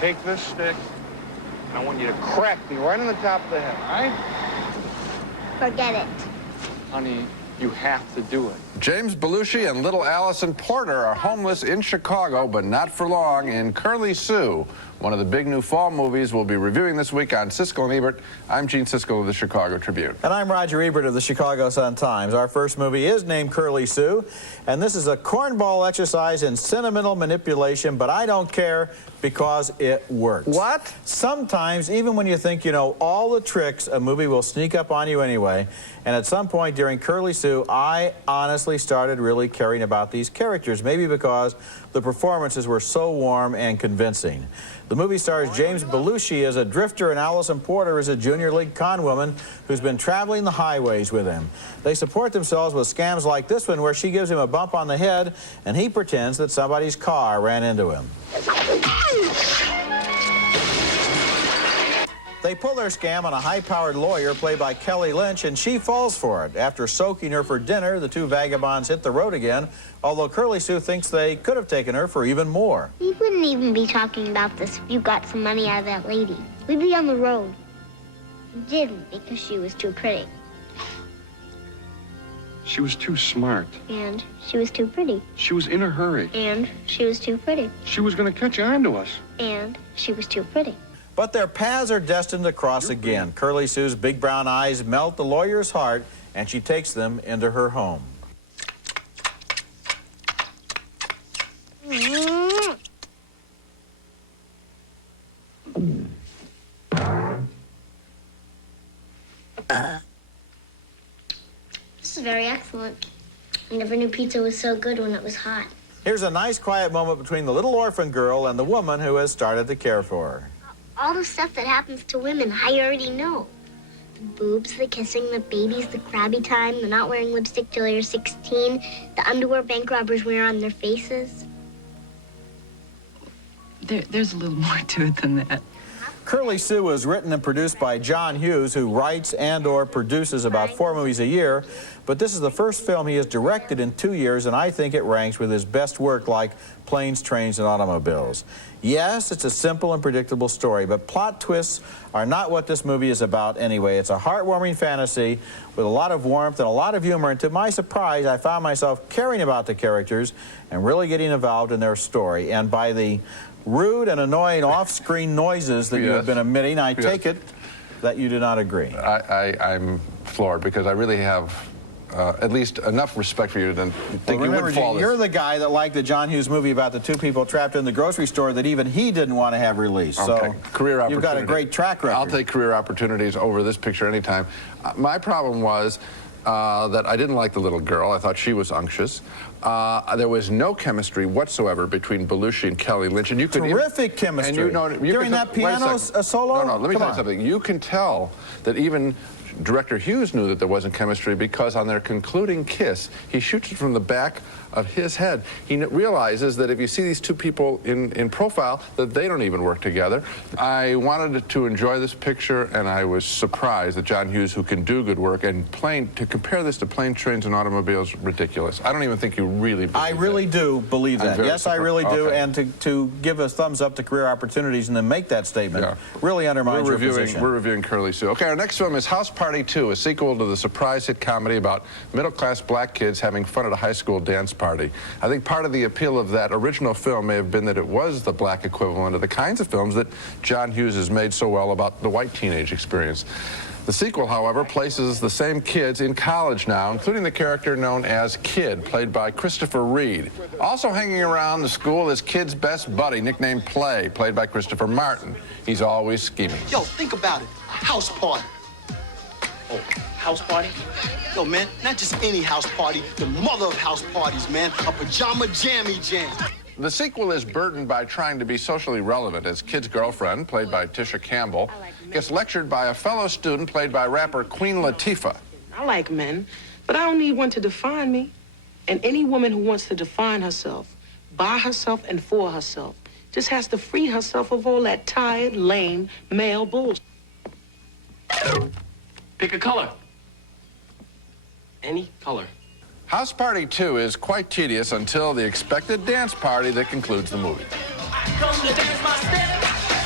take this stick, and I want you to crack me right on the top of the head, all right? Forget it. Honey, you have to do it. James Belushi and little Allison Porter are homeless in Chicago, but not for long in Curly Sue, one of the big new fall movies we'll be reviewing this week on Siskel and Ebert. I'm Gene Siskel of the Chicago Tribune. And I'm Roger Ebert of the Chicago Sun-Times. Our first movie is named Curly Sue, and this is a cornball exercise in sentimental manipulation, but I don't care because it works. What? Sometimes, even when you think you know all the tricks, a movie will sneak up on you anyway. And at some point during Curly Sue, I honestly started really caring about these characters, maybe because the performances were so warm and convincing. The movie stars James Belushi as a drifter and Allison Porter as a junior league conwoman who's been traveling the highways with him. They support themselves with scams like this one where she gives him a bump on the head and he pretends that somebody's car ran into him. They pull their scam on a high-powered lawyer played by Kelly Lynch, and she falls for it. After soaking her for dinner, the two vagabonds hit the road again, although Curly Sue thinks they could have taken her for even more. We wouldn't even be talking about this if you got some money out of that lady. We'd be on the road. We didn't because she was too pretty. She was too smart. And she was too pretty. She was in a hurry. And she was too pretty. She was going to catch on to us. And she was too pretty. But their paths are destined to cross again. Curly Sue's big brown eyes melt the lawyer's heart, and she takes them into her home. This is very excellent. I never knew pizza was so good when it was hot. Here's a nice quiet moment between the little orphan girl and the woman who has started to care for her. All the stuff that happens to women, I already know. The boobs, the kissing, the babies, the crabby time, the not wearing lipstick till you're 16, the underwear bank robbers wear on their faces. There's a little more to it than that. Curly Sue was written and produced by John Hughes, who writes and/or produces about 4 movies a year, but this is the first film he has directed in 2 years, and I think it ranks with his best work like Planes, Trains, and Automobiles. Yes, it's a simple and predictable story, but plot twists are not what this movie is about anyway. It's a heartwarming fantasy with a lot of warmth and a lot of humor, and to my surprise, I found myself caring about the characters and really getting involved in their story. And by the rude and annoying off-screen noises that you have been emitting, I take it that you do not agree. I'm floored because I really have at least enough respect for you to think you wouldn't fall. You're the guy that liked the John Hughes movie about the two people trapped in the grocery store that even he didn't want to have released. Okay. So career you've got a great track record. I'll take career opportunities over this picture anytime. My problem was that I didn't like the little girl. I thought she was unctuous. There was no chemistry whatsoever between Belushi and Kelly Lynch. And you could terrific chemistry. And during that piano solo? No, let me tell you something. You can tell that even Director Hughes knew that there wasn't chemistry because on their concluding kiss, he shoots it from the back of his head. He realizes that if you see these two people in profile, that they don't even work together. I wanted to enjoy this picture, and I was surprised that John Hughes, who can do good work, and to compare this to Planes, Trains, and Automobiles, ridiculous. I don't even think you really believe I really do believe that. Yes, I really do. Okay. And to give a thumbs up to career opportunities and then make that statement really undermines your position. We're reviewing Curly Sue. Okay, our next film is House Party 2, a sequel to the surprise hit comedy about middle-class black kids having fun at a high school dance party. I think part of the appeal of that original film may have been that it was the black equivalent of the kinds of films that John Hughes has made so well about the white teenage experience. The sequel, however, places the same kids in college now, including the character known as Kid, played by Christopher Reed. Also hanging around the school is Kid's best buddy, nicknamed Play, played by Christopher Martin. He's always scheming. Yo, think about it. A house party. Oh, house party? Yo, man, not just any house party, the mother of house parties, man. A pajama jammy jam. The sequel is burdened by trying to be socially relevant as Kid's girlfriend, played by Tisha Campbell, gets lectured by a fellow student played by rapper Queen Latifah. I like men, but I don't need one to define me. And any woman who wants to define herself, by herself and for herself, just has to free herself of all that tired, lame, male bullshit. Pick a color. Any color. House Party 2 is quite tedious until the expected dance party that concludes the movie. I come to dance my step.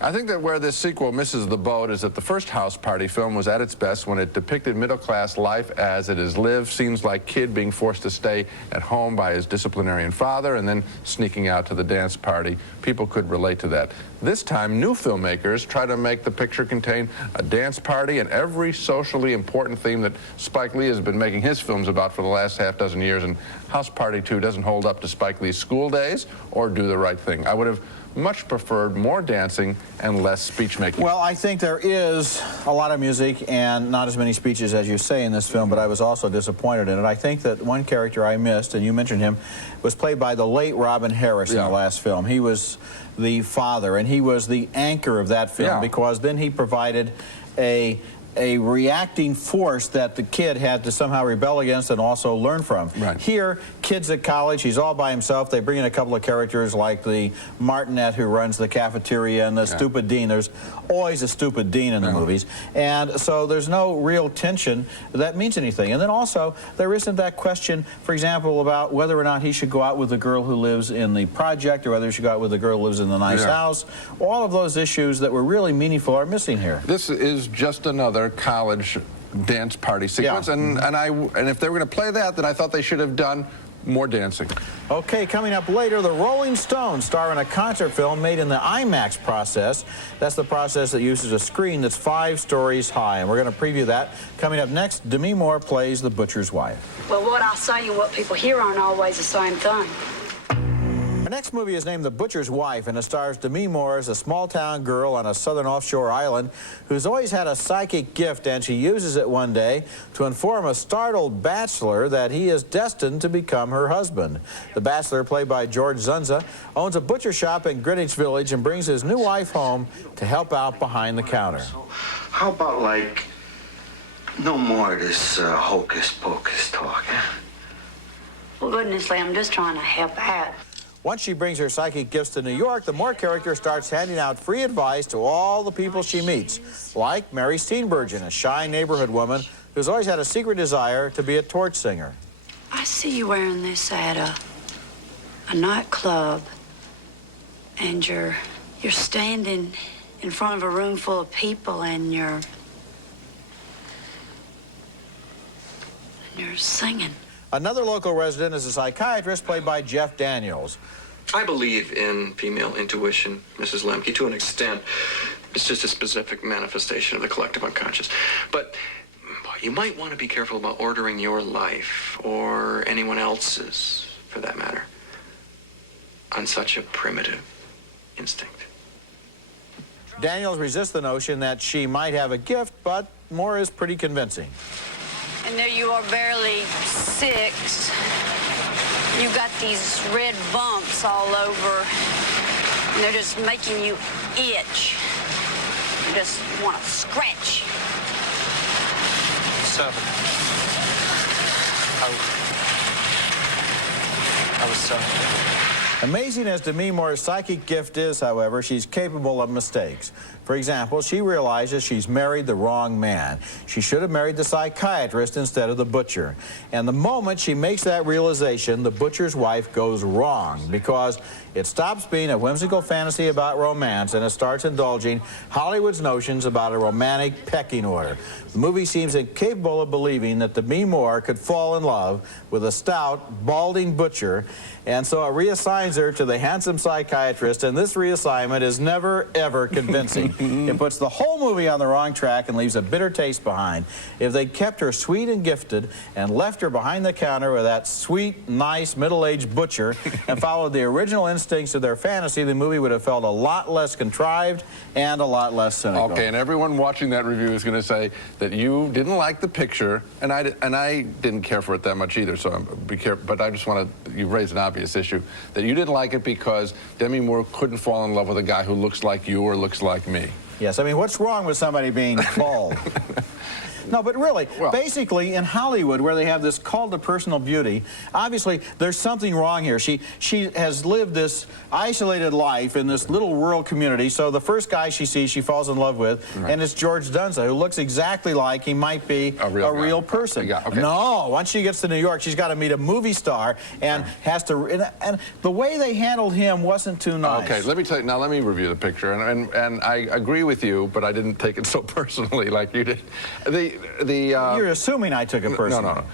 I think that where this sequel misses the boat is that the first House Party film was at its best when it depicted middle-class life as it is lived. Scenes like Kid being forced to stay at home by his disciplinarian father and then sneaking out to the dance party. People could relate to that. This time, new filmmakers try to make the picture contain a dance party and every socially important theme that Spike Lee has been making his films about for the last half dozen years, and House Party 2 doesn't hold up to Spike Lee's School Days or Do the Right Thing. I would have much preferred more dancing and less speech making. Well, I think there is a lot of music and not as many speeches as you say in this film, but I was also disappointed in it. I think that one character I missed, and you mentioned him, was played by the late Robin Harris in the last film. He was the father, and he was the anchor of that film because then he provided a reacting force that the kid had to somehow rebel against and also learn from. Right. Here, kid's at college, he's all by himself. They bring in a couple of characters like the Martinet who runs the cafeteria and the stupid dean. There's always a stupid dean in the movies. And so there's no real tension that means anything. And then also, there isn't that question, for example, about whether or not he should go out with the girl who lives in the project or whether he should go out with the girl who lives in the nice house. All of those issues that were really meaningful are missing here. This is just another college dance party sequence, and if they were going to play that, then I thought they should have done more dancing. Okay, coming up later, the Rolling Stones star in a concert film made in the IMAX process. That's the process that uses a screen that's 5 stories high, and we're going to preview that. Coming up next, Demi Moore plays the butcher's wife. Well, what I say and what people hear aren't always the same thing. Our next movie is named The Butcher's Wife, and it stars Demi Moore as a small-town girl on a southern offshore island who's always had a psychic gift, and she uses it one day to inform a startled bachelor that he is destined to become her husband. The bachelor, played by George Zunza, owns a butcher shop in Greenwich Village and brings his new wife home to help out behind the counter. So how about, like, no more of this hocus-pocus talk, eh? Well, goodness, Lee, I'm just trying to help out. Once she brings her psychic gifts to New York, the Moore character starts handing out free advice to all the people she meets, like Mary Steenburgen, a shy neighborhood woman who's always had a secret desire to be a torch singer. I see you wearing this at a nightclub, and you're standing in front of a room full of people, and you're singing. Another local resident is a psychiatrist played by Jeff Daniels. I believe in female intuition, Mrs. Lemke, to an extent. It's just a specific manifestation of the collective unconscious. But you might want to be careful about ordering your life, or anyone else's, for that matter, on such a primitive instinct. Daniels resists the notion that she might have a gift, but Moore is pretty convincing. And there you are, barely 6. You got these red bumps all over, and they're just making you itch. You just want to scratch. 7. I was 7. Amazing as Demi Moore's psychic gift is, however, she's capable of mistakes. For example, she realizes she's married the wrong man. She should have married the psychiatrist instead of the butcher. And the moment she makes that realization, the butcher's wife goes wrong, because it stops being a whimsical fantasy about romance and it starts indulging Hollywood's notions about a romantic pecking order. The movie seems incapable of believing that Demi Moore could fall in love with a stout, balding butcher, and so it reassigns her to the handsome psychiatrist, and this reassignment is never, ever convincing. It puts the whole movie on the wrong track and leaves a bitter taste behind. If they'd kept her sweet and gifted and left her behind the counter with that sweet, nice, middle-aged butcher and followed the original instincts of their fantasy, the movie would have felt a lot less contrived and a lot less cynical. Okay, and everyone watching that review is going to say that you didn't like the picture, and I didn't care for it that much either, so be careful. But I just want to, you raised an obvious issue, that you didn't like it because Demi Moore couldn't fall in love with a guy who looks like you or looks like me. Yes, I mean, what's wrong with somebody being bald? No, but really, basically in Hollywood, where they have this cult of personal beauty, obviously there's something wrong here. She has lived this isolated life in this little rural community, so the first guy she sees, she falls in love with, and it's George Dunza, who looks exactly like he might be a real person. No, once she gets to New York, she's got to meet a movie star and has to, and the way they handled him wasn't too nice. Okay, let me tell you, now let me review the picture, and I agree with you, but I didn't take it so personally like you did. You're assuming I took it personally. No.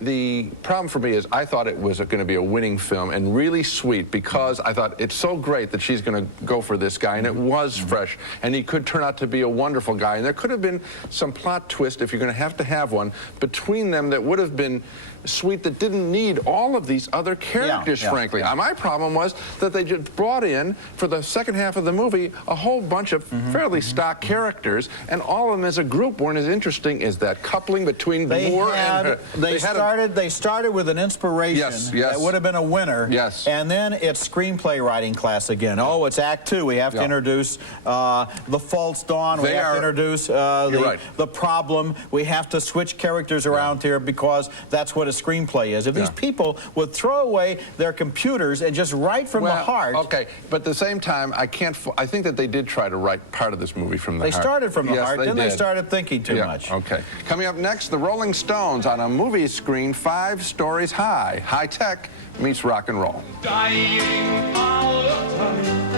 The problem for me is I thought it was going to be a winning film and really sweet, because I thought it's so great that she's going to go for this guy, and it was fresh, and he could turn out to be a wonderful guy, and there could have been some plot twist, if you're going to have one, between them that would have been sweet, that didn't need all of these other characters, frankly. My problem was that they just brought in, for the second half of the movie, a whole bunch of fairly stock characters, and all of them as a group weren't as interesting as that coupling between Moore and her. They started with an inspiration that would have been a winner, and then it's screenplay writing class again. Oh, it's Act 2. We have to introduce the false dawn. We have to introduce the problem. We have to switch characters around here, because that's what a screenplay is. If these people would throw away their computers and just write from the heart. Okay, but at the same time, I think that they did try to write part of this movie from the heart. They started from the heart, then they started thinking too much. Okay. Coming up next, the Rolling Stones on a movie screen 5 stories high. High tech meets rock and roll. Dying all the time.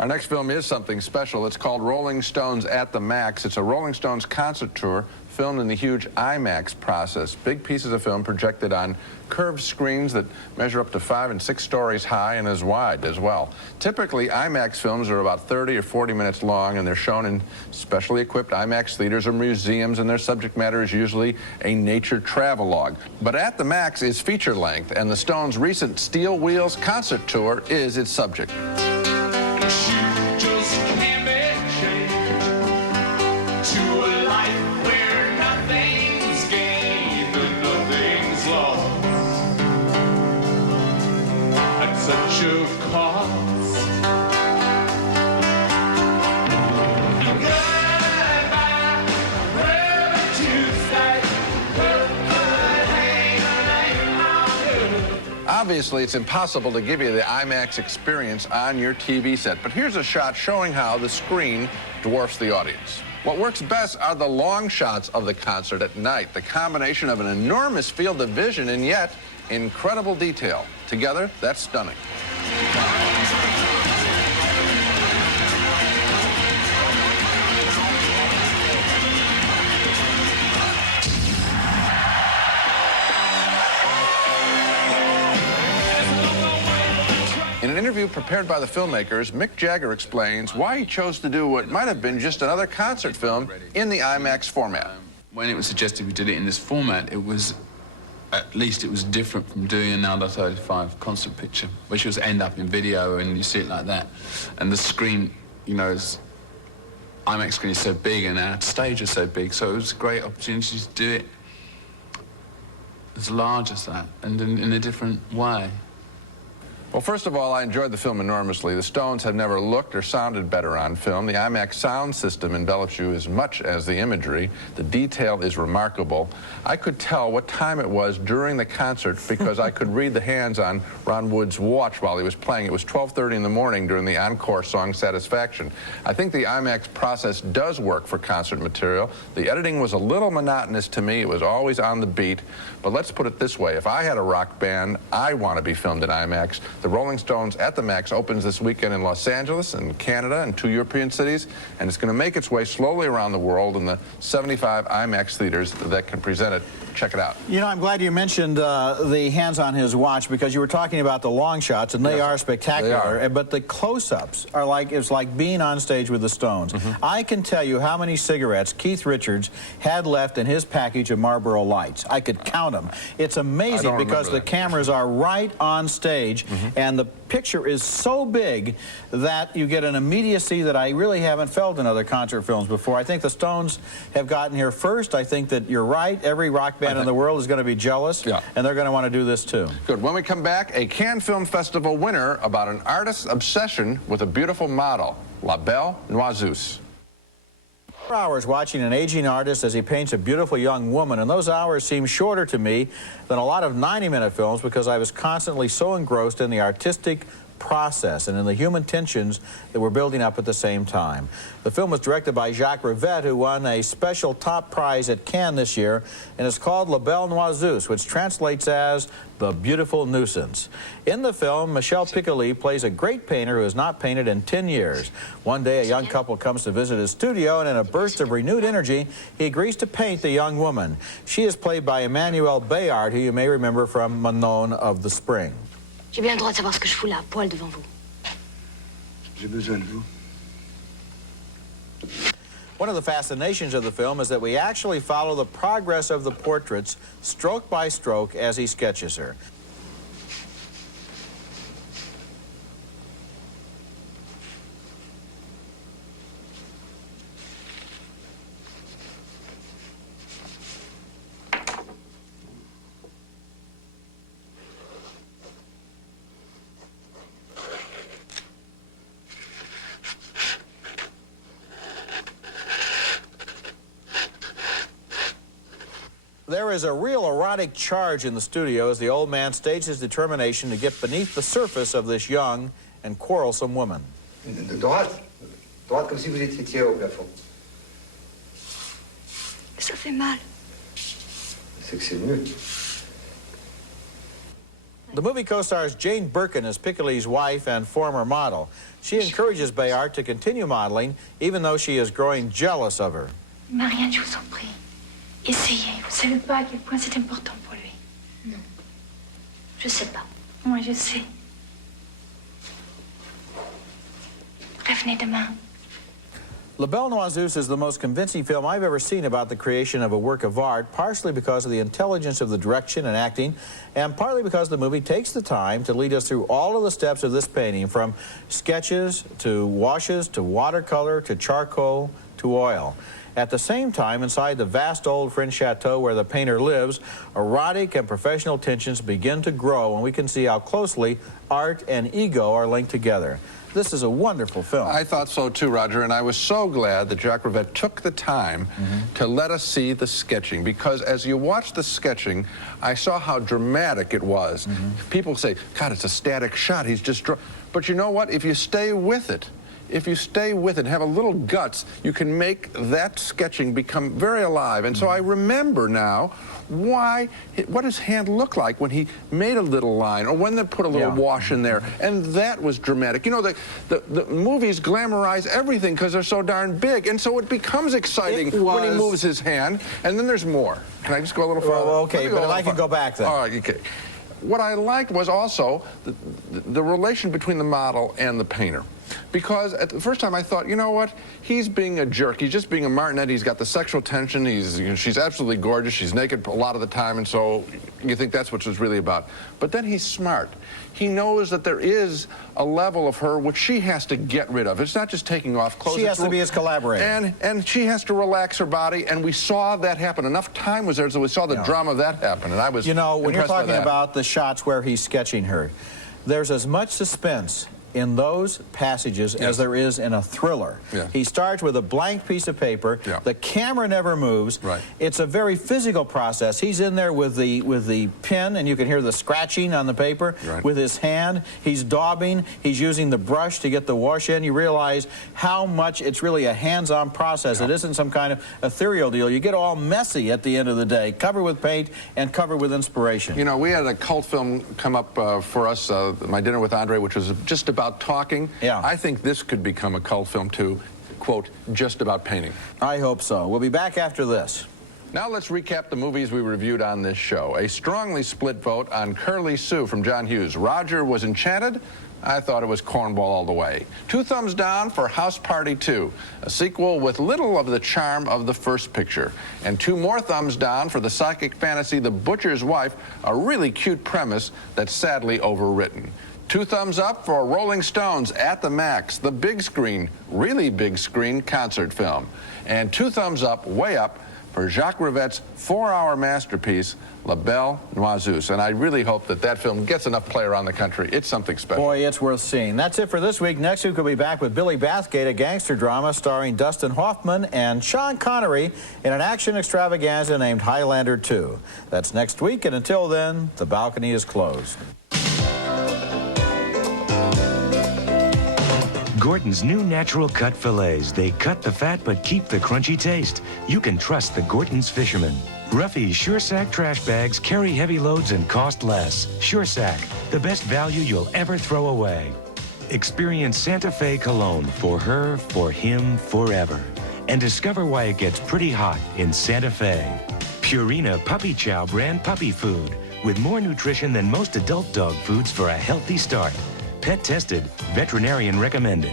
Our next film is something special. It's called Rolling Stones at the Max. It's a Rolling Stones concert tour filmed in the huge IMAX process. Big pieces of film projected on curved screens that measure up to 5 and 6 stories high and as wide as well. Typically, IMAX films are about 30 or 40 minutes long, and they're shown in specially equipped IMAX theaters or museums, and their subject matter is usually a nature travelogue. But At the Max is feature length, and the Stones' recent Steel Wheels concert tour is its subject. Such a cost. Goodbye, Ruby Tuesday. Obviously, it's impossible to give you the IMAX experience on your TV set, but here's a shot showing how the screen dwarfs the audience. What works best are the long shots of the concert at night, the combination of an enormous field of vision and yet incredible detail. Together, that's stunning. In an interview prepared by the filmmakers, Mick Jagger explains why he chose to do what might have been just another concert film in the IMAX format. When it was suggested we did it in this format, it was, at least it was different from doing an under 35 concert picture, which was end up in video and you see it like that. And the screen, you know, IMAX screen is so big and our stage is so big, so it was a great opportunity to do it as large as that and in a different way. Well, first of all, I enjoyed the film enormously. The Stones have never looked or sounded better on film. The IMAX sound system envelops you as much as the imagery. The detail is remarkable. I could tell what time it was during the concert because I could read the hands on Ron Wood's watch while he was playing. It was 12:30 in the morning during the encore song Satisfaction. I think the IMAX process does work for concert material. The editing was a little monotonous to me. It was always on the beat. But let's put it this way. If I had a rock band, I want to be filmed in IMAX. The Rolling Stones at the Max opens this weekend in Los Angeles and Canada and 2 European cities, and it's going to make its way slowly around the world in the 75 IMAX theaters that can present it. Check it out. You know, I'm glad you mentioned the hands on his watch because you were talking about the long shots, and they are spectacular. They are. But the close-ups are like, it's like being on stage with the Stones. I can tell you how many cigarettes Keith Richards had left in his package of Marlboro Lights. I could count them. It's amazing because the cameras are right on stage, and the picture is so big that you get an immediacy that I really haven't felt in other concert films before. I think the Stones have gotten here first. I think that you're right. Every rock band in the world is going to be jealous, and they're going to want to do this too. Good. When we come back, a Cannes Film Festival winner about an artist's obsession with a beautiful model, La Belle Noiseuse. 4 hours watching an aging artist as he paints a beautiful young woman, and those hours seem shorter to me than a lot of 90-minute films because I was constantly so engrossed in the artistic process and in the human tensions that were building up at the same time. The film was directed by Jacques Rivette, who won a special top prize at Cannes this year, and is called La Belle Noiseuse, which translates as The Beautiful Nuisance. In the film, Michel Piccoli plays a great painter who has not painted in 10 years. One day, a young couple comes to visit his studio, and in a burst of renewed energy, he agrees to paint the young woman. She is played by Emmanuelle Béard, who you may remember from Manon of the Spring. J'ai bien le droit de savoir ce que je fous là, à poil devant vous. J'ai besoin de vous. One of the fascinations of the film is that we actually follow the progress of the portraits, stroke by stroke, as he sketches her. There is a real erotic charge in the studio as the old man states his determination to get beneath the surface of this young and quarrelsome woman. Droite. Droite comme si vous étiez tiré au plafond. Ça fait mal. C'est que c'est mieux. The movie co-stars Jane Birkin as Piccoli's wife and former model. She encourages Béard to continue modeling, even though she is growing jealous of her. Marianne, je vous en prie. Essayez. Vous savez pas à quel point c'est important pour lui. Non. Je sais pas. Moi, je sais. Revenez demain. La Belle Noiseuse is the most convincing film I've ever seen about the creation of a work of art, partially because of the intelligence of the direction and acting, and partly because the movie takes the time to lead us through all of the steps of this painting, from sketches to washes to watercolor to charcoal to oil. At the same time, inside the vast old French chateau where the painter lives, erotic and professional tensions begin to grow, and we can see how closely art and ego are linked together. This is a wonderful film. I thought so too, Roger, and I was so glad that Jacques Rivette took the time to let us see the sketching, because as you watch the sketching, I saw how dramatic it was. People say, God, it's a static shot, he's just... But you know what? If you stay with it, and have a little guts, you can make that sketching become very alive. And so I remember now what his hand looked like when he made a little line, or when they put a little wash in there. And that was dramatic. You know, the movies glamorize everything because they're so darn big, and so it becomes exciting when he moves his hand. And then there's more. Can I just go a little farther? Well, okay, but if I can go back then. All right, okay. What I liked was also the relation between the model and the painter. Because at the first time I thought, you know what, he's being a jerk. He's just being a martinet. He's got the sexual tension. She's absolutely gorgeous. She's naked a lot of the time, and so you think that's what it's really about. But then he's smart. He knows that there is a level of her which she has to get rid of. It's not just taking off clothes. She has to be his collaborator. And she has to relax her body, and we saw that happen. Enough time was there so we saw the drama of that happen, and I was You know, when you're impressed by talking that. about the shots where he's sketching her, there's as much suspense in those passages as there is in a thriller. He starts with a blank piece of paper. The camera never moves. It's a very physical process. He's in there with the pen, and you can hear the scratching on the paper with his hand. He's daubing. He's using the brush to get the wash in. You realize how much it's really a hands-on process. It isn't some kind of ethereal deal. You get all messy at the end of the day, covered with paint and covered with inspiration. You know, we had a cult film come up for us, My Dinner with Andre, which was just about talking. I think this could become a cult film too, quote, just about painting. I hope so. We'll be back after this. Now let's recap the movies we reviewed on this show. A strongly split vote on Curly Sue from John Hughes. Roger was enchanted. I thought it was cornball all the way. 2 thumbs down for House Party 2, a sequel with little of the charm of the first picture. And 2 more thumbs down for the psychic fantasy The Butcher's Wife, a really cute premise that's sadly overwritten. 2 thumbs up for Rolling Stones at the Max, the big screen, really big screen concert film. And 2 thumbs up, way up, for Jacques Rivette's 4-hour masterpiece, Belle, Noiseuse. And I really hope that that film gets enough play around the country. It's something special. Boy, it's worth seeing. That's it for this week. Next week, we'll be back with Billy Bathgate, a gangster drama starring Dustin Hoffman and Sean Connery in an action extravaganza named Highlander 2. That's next week, and until then, the balcony is closed. Gorton's new natural cut fillets. They cut the fat but keep the crunchy taste. You can trust the Gorton's fishermen. Ruffy's Sure Sack trash bags carry heavy loads and cost less. Sure Sack, the best value you'll ever throw away. Experience Santa Fe cologne for her, for him, forever. And discover why it gets pretty hot in Santa Fe. Purina Puppy Chow brand puppy food with more nutrition than most adult dog foods for a healthy start. Pet tested, veterinarian recommended.